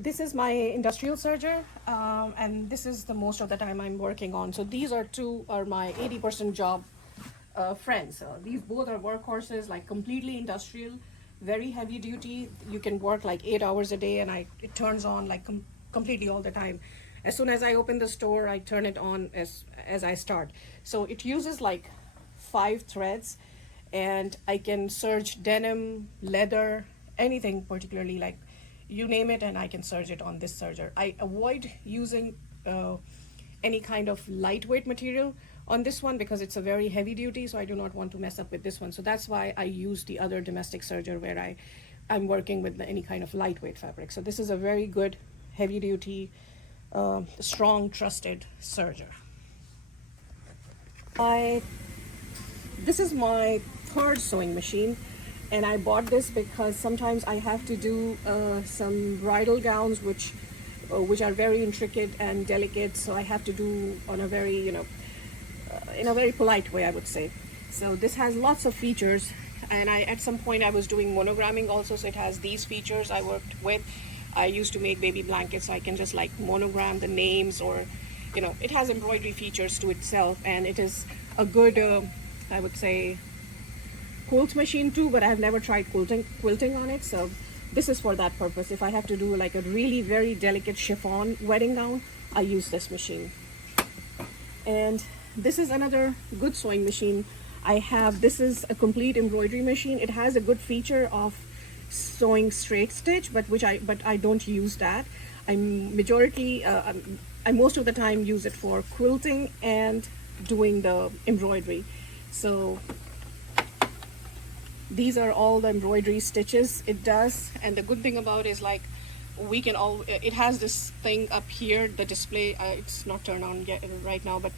This is my industrial serger, and this is the most of the time I'm working on. So these are my 80% job friends. These both are workhorses, like completely industrial, very heavy duty. You can work like 8 hours a day, and it turns on like completely all the time. As soon as I open the store, I turn it on as I start. So it uses like 5 threads, and I can serge denim, leather, anything particularly, like you name it, and I can serge it on this serger. I avoid using any kind of lightweight material on this one because it's a very heavy duty, so I do not want to mess up with this one. So that's why I use the other domestic serger where I'm working with any kind of lightweight fabric. So this is a very good heavy duty, strong, trusted serger. This is my third sewing machine, and I bought this because sometimes I have to do some bridal gowns which are very intricate and delicate, so I have to do on a very, in a very polite way, I would say. So this has lots of features, and at some point I was doing monogramming also, so it has these features I worked with. I used to make baby blankets, so I can just like monogram the names, or it has embroidery features to itself, and it is a good, I would say, quilt machine too, but I've never tried quilting on it, so this is for that purpose. If I have to do like a really very delicate chiffon wedding gown, I use this machine. And this is another good sewing machine I have. This is a complete embroidery machine. It has a good feature of sewing straight stitch, but I don't use that. I most of the time use it for quilting and doing the embroidery. So these are all the embroidery stitches it does, and the good thing about it is like it has this thing up here, the display. It's not turned on yet right now, but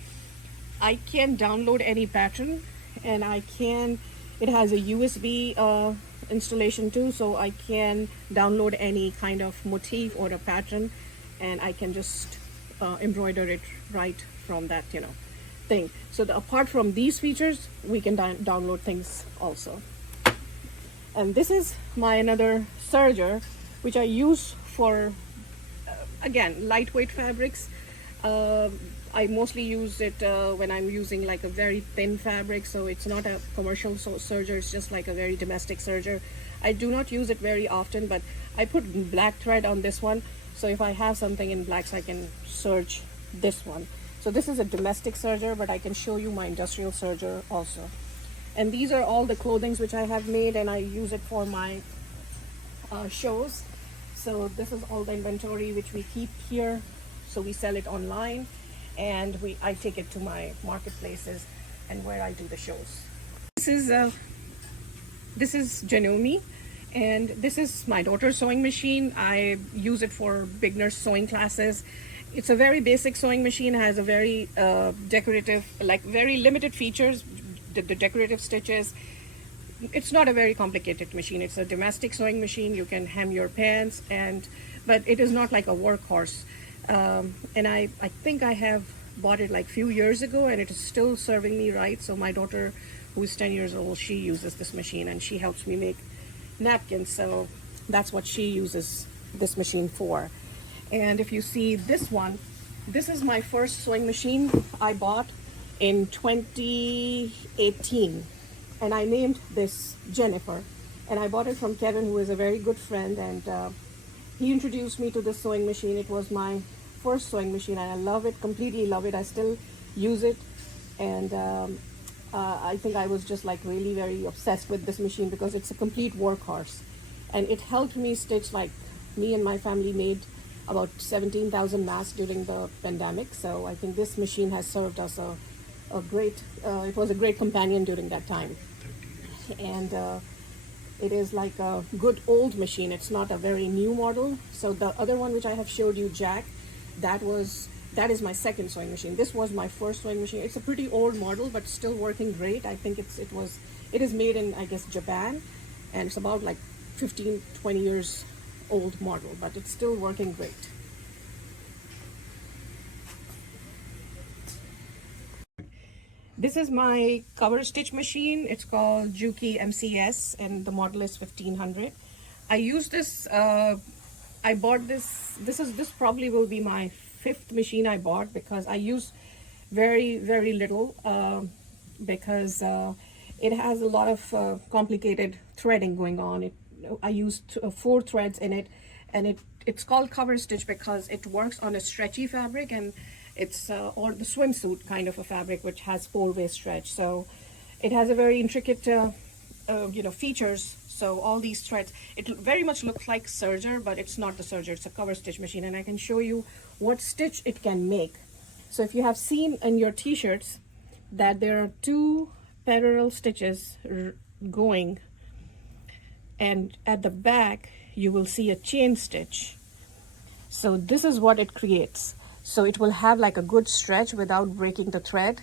I can download any pattern, and it has a USB installation too, so I can download any kind of motif or a pattern, and I can just embroider it right from that thing. So apart from these features, we can download things also. And this is my another serger, which I use for again lightweight fabrics. I mostly use it when I'm using like a very thin fabric, so it's not a commercial serger, it's just like a very domestic serger. I do not use it very often, but I put black thread on this one, so if I have something in blacks, I can serge this one. So this is a domestic serger, but I can show you my industrial serger also. And these are all the clothings which I have made, and I use it for my shows. So this is all the inventory which we keep here, so we sell it online, and I take it to my marketplaces and where I do the shows. This is Janome, and this is my daughter's sewing machine. I use it for beginner sewing classes. It's a very basic sewing machine, has a very decorative, like very limited features, the decorative stitches. It's not a very complicated machine. It's a domestic sewing machine. You can hem your pants, but it is not like a workhorse. And I think I have bought it like few years ago, and it is still serving me right. So my daughter, who is 10 years old, she uses this machine, and she helps me make napkins. So that's what she uses this machine for. And if you see this one, this is my first sewing machine I bought in 2018, and I named this Jennifer, and I bought it from Kevin, who is a very good friend, and he introduced me to this sewing machine. It was my first sewing machine, and I love it, completely love it. I still use it, and I think I was just like really very obsessed with this machine because it's a complete workhorse, and it helped me stitch, like me and my family made about 17,000 masks during the pandemic. So I think this machine has served us a great, it was a great companion during that time. And it is like a good old machine. It's not a very new model. So the other one which I have showed you, Jack, that is my second sewing machine. This was my first sewing machine. It's a pretty old model, but still working great. I think it is made in, I guess, Japan, and it's about like 15-20 years old model, but it's still working great. This is my cover stitch machine. It's called Juki MCS, and the model is 1500. I use this I bought this. This probably will be my 5th machine I bought, because I use very little, because it has a lot of complicated threading going on. I used 4 threads in it, and it's called cover stitch because it works on a stretchy fabric, and it's or the swimsuit kind of a fabric which has 4-way stretch. So it has a very intricate features. So all these threads, it very much looks like serger, but it's not the serger, it's a cover stitch machine, and I can show you what stitch it can make. So if you have seen in your t-shirts that there are 2 parallel stitches going, and at the back you will see a chain stitch. So this is what it creates. So it will have like a good stretch without breaking the thread.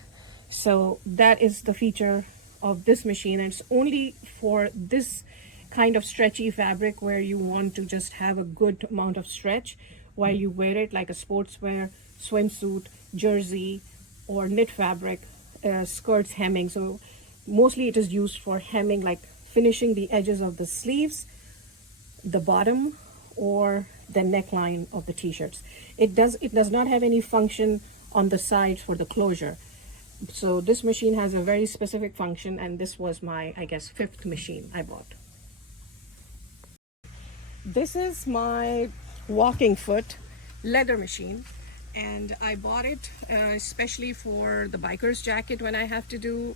So that is the feature of this machine, and it's only for this kind of stretchy fabric where you want to just have a good amount of stretch while you wear it, like a sportswear, swimsuit, jersey, or knit fabric, skirts, hemming. So mostly it is used for hemming, like finishing the edges of the sleeves, the bottom, or the neckline of the t-shirts. It does not have any function on the sides for the closure. So this machine has a very specific function, and this was my, I guess, 5th machine I bought. This is my walking foot leather machine, and I bought it especially for the biker's jacket, when I have to do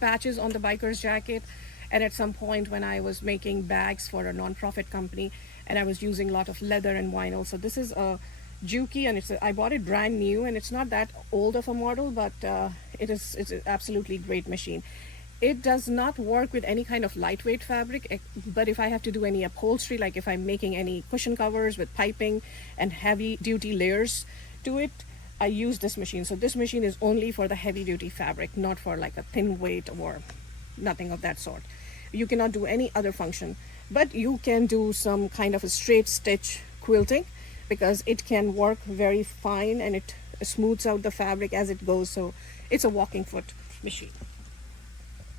patches on the biker's jacket, and at some point when I was making bags for a non-profit company and I was using a lot of leather and vinyl. So this is a Juki, and I bought it brand new, and it's not that old of a model, but it's an absolutely great machine. It does not work with any kind of lightweight fabric, but if I have to do any upholstery, like if I'm making any cushion covers with piping and heavy duty layers to it, I use this machine. So this machine is only for the heavy duty fabric, not for like a thin weight or nothing of that sort. You cannot do any other function, but you can do some kind of a straight stitch quilting, because it can work very fine and it smooths out the fabric as it goes. So it's a walking foot machine.